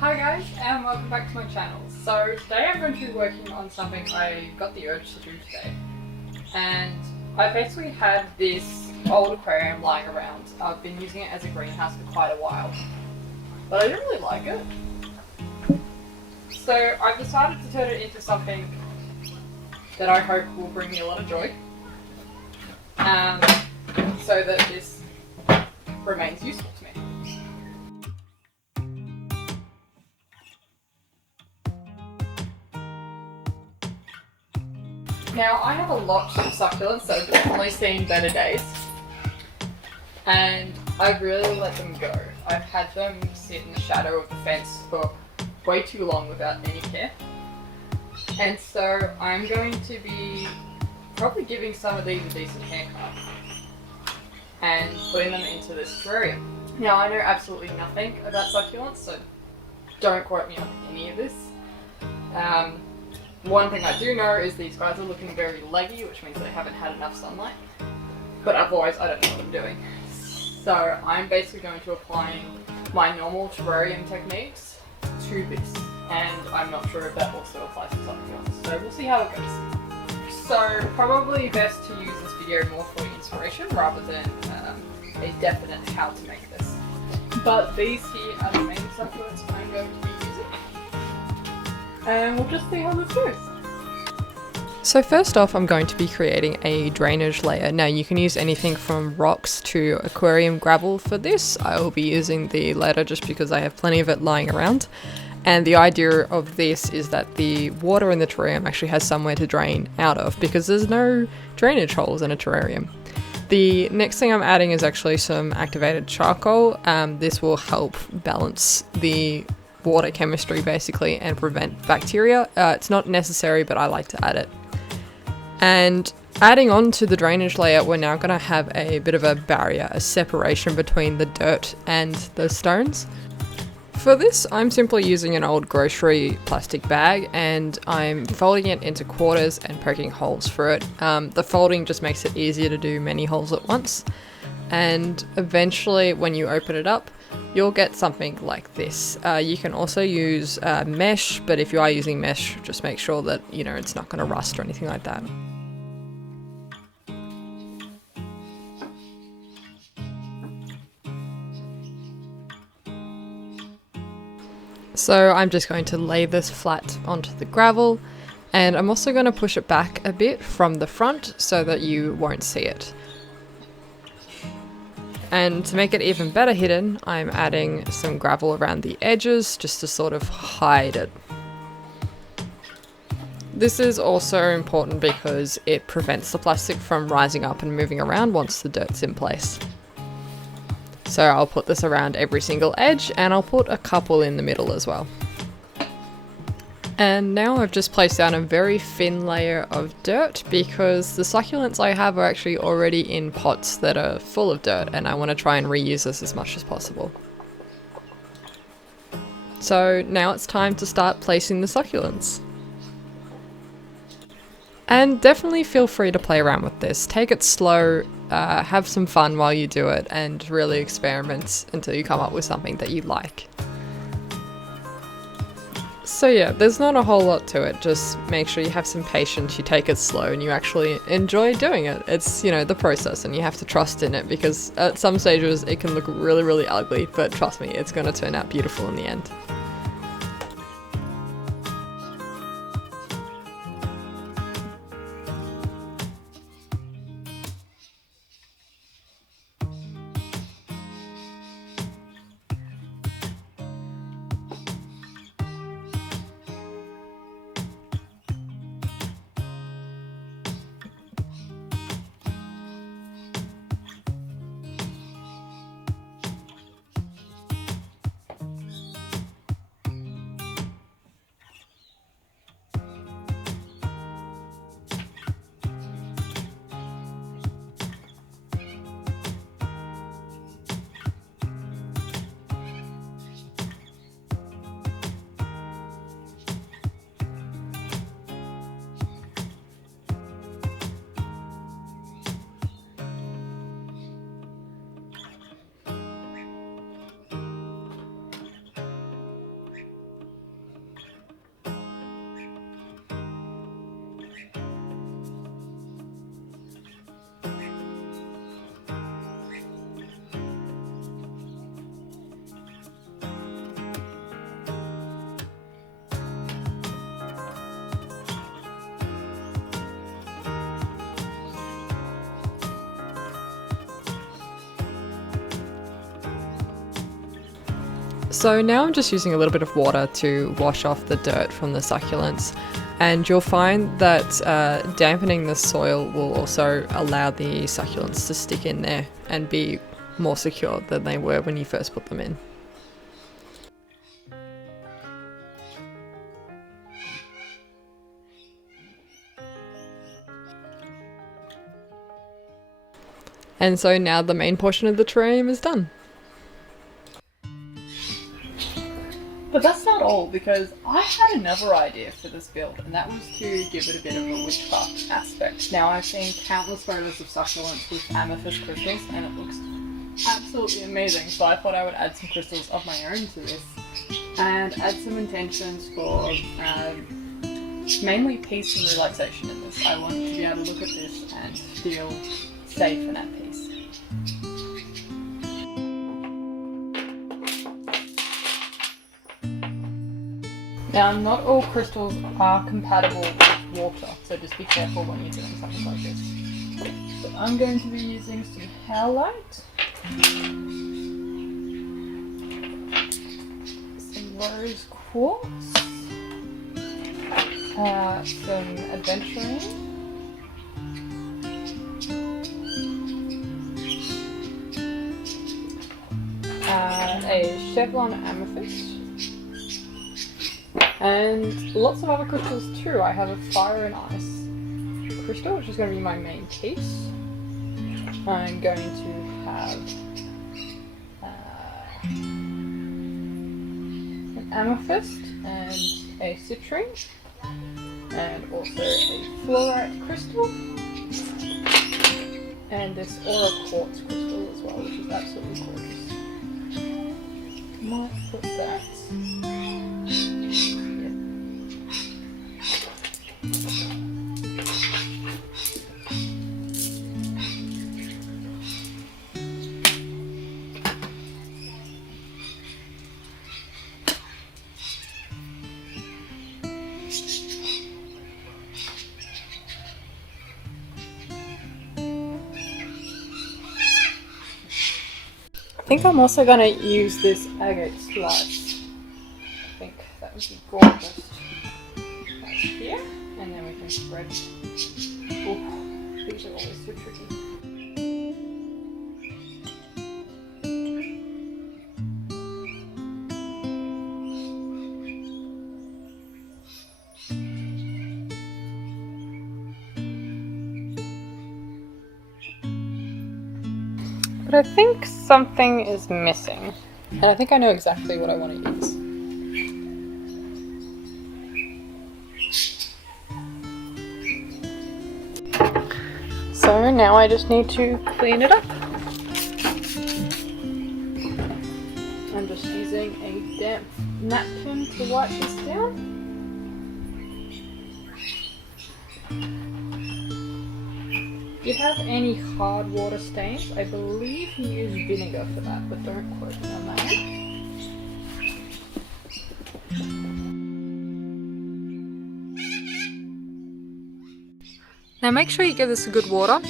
Hi guys, and welcome back to my channel. So today I'm going to be working on something I got the urge to do today. And I basically had this old aquarium lying around. I've been using it as a greenhouse for quite a while, but I didn't really like it. So I've decided to turn it into something that I hope will bring me a lot of joy. So that this remains useful to me. Now, I have a lot of succulents that have definitely seen better days, and I've really let them go. I've had them sit in the shadow of the fence for way too long without any care, and so I'm going to be probably giving some of these a decent haircut and putting them into this terrarium. Now, I know absolutely nothing about succulents, so don't quote me on any of this. One thing I do know is these guys are looking very leggy, which means they haven't had enough sunlight. But otherwise, I don't know what I'm doing. So I'm basically going to apply my normal terrarium techniques to this. And I'm not sure if that also applies to something else. So we'll see how it goes. So probably best to use this video more for inspiration rather than a definite how to make this. But these here are the main succulents I'm going to be using. And we'll just see how this goes. So first off, I'm going to be creating a drainage layer. Now you can use anything from rocks to aquarium gravel for this. I will be using the latter just because I have plenty of it lying around. And the idea of this is that the water in the terrarium actually has somewhere to drain out of because there's no drainage holes in a terrarium. The next thing I'm adding is actually some activated charcoal. This will help balance the water chemistry basically and prevent bacteria. It's not necessary, but I like to add it. And adding on to the drainage layer, we're now going to have a bit of a barrier, a separation between the dirt and the stones. For this, I'm simply using an old grocery plastic bag and I'm folding it into quarters and poking holes through it. The folding just makes it easier to do many holes at once. And eventually, when you open it up, you'll get something like this. You can also use mesh, but if you are using mesh, just make sure that, it's not going to rust or anything like that. So I'm just going to lay this flat onto the gravel, and I'm also going to push it back a bit from the front so that you won't see it. And to make it even better hidden, I'm adding some gravel around the edges just to sort of hide it. This is also important because it prevents the plastic from rising up and moving around once the dirt's in place. So I'll put this around every single edge and I'll put a couple in the middle as well. And now I've just placed down a very thin layer of dirt because the succulents I have are actually already in pots that are full of dirt and I want to try and reuse this as much as possible. So now it's time to start placing the succulents. And definitely feel free to play around with this. Take it slow, have some fun while you do it and really experiment until you come up with something that you like. So yeah, there's not a whole lot to it, just make sure you have some patience, you take it slow and you actually enjoy doing it. It's, the process and you have to trust in it because at some stages it can look really, really ugly, but trust me, it's going to turn out beautiful in the end. So now I'm just using a little bit of water to wash off the dirt from the succulents, and you'll find that dampening the soil will also allow the succulents to stick in there and be more secure than they were when you first put them in. And so now the main portion of the terrarium is done. But that's not all, because I had another idea for this build, and that was to give it a bit of a witchcraft aspect. Now, I've seen countless photos of succulents with amethyst crystals, and it looks absolutely amazing, so I thought I would add some crystals of my own to this, and add some intentions for mainly peace and relaxation in this. I want to be able to look at this and feel safe and at peace. Now, not all crystals are compatible with water, so just be careful when you're doing something like this. So I'm going to be using some howlite, some rose quartz, some adventurine, a chevron amethyst, and lots of other crystals too. I have a fire and ice crystal, which is going to be my main piece. I'm going to have an amethyst and a citrine, and also a fluorite crystal, and this aura quartz crystal as well, which is absolutely gorgeous. Might put that. I think I'm also going to use this agate slice. I think that would be gorgeous. That's here, and then we can spread. Ooh, these are always so tricky. But I think something is missing, and I think I know exactly what I want to use. So now I just need to clean it up. I'm just using a damp napkin to wipe this down. If you have any hard water stains, I believe you use vinegar for that, but don't quote me on that. Now make sure you give this a good water.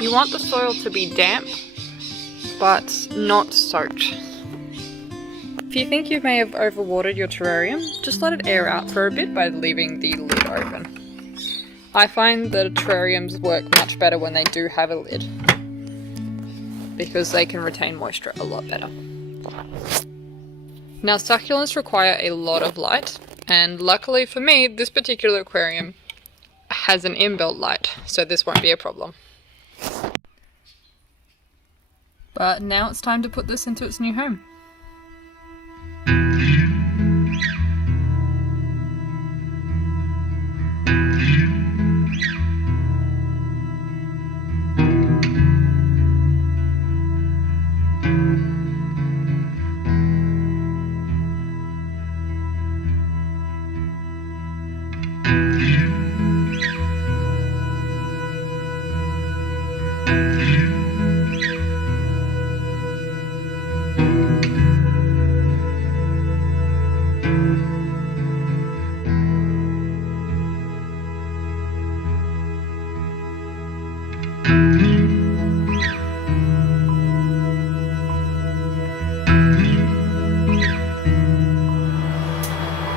You want the soil to be damp, but not soaked. If you think you may have overwatered your terrarium, just let it air out for a bit by leaving the lid open. I find that terrariums work much better when they do have a lid, because they can retain moisture a lot better. Now, succulents require a lot of light, and luckily for me, this particular aquarium has an inbuilt light, so this won't be a problem. But now it's time to put this into its new home.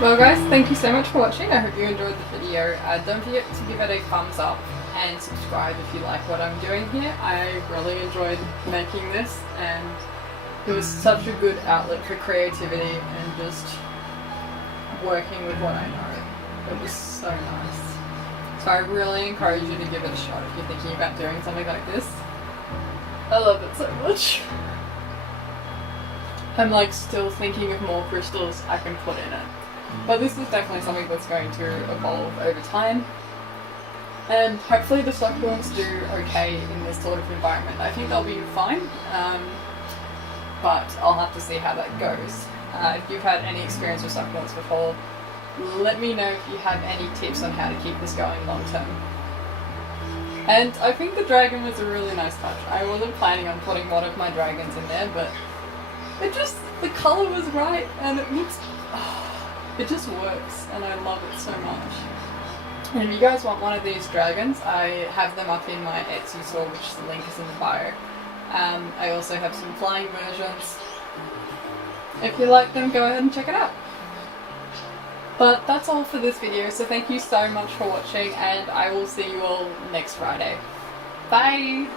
Well guys, thank you so much for watching. I hope you enjoyed the video. Don't forget to give it a thumbs up and subscribe if you like what I'm doing here. I really enjoyed making this, and it was such a good outlet for creativity and just working with what I know. It was so nice. So I really encourage you to give it a shot if you're thinking about doing something like this. I love it so much. I'm like still thinking of more crystals I can put in it. But this is definitely something that's going to evolve over time. And hopefully the succulents do okay in this sort of environment. I think they'll be fine, but I'll have to see how that goes. If you've had any experience with succulents before, let me know if you have any tips on how to keep this going long term. And I think the dragon was a really nice touch. I wasn't planning on putting one of my dragons in there, but the colour was right and it looks, it just works and I love it so much. And if you guys want one of these dragons, I have them up in my Etsy store, which the link is in the bio. I also have some flying versions. If you like them, go ahead and check it out. But that's all for this video, so thank you so much for watching, and I will see you all next Friday. Bye!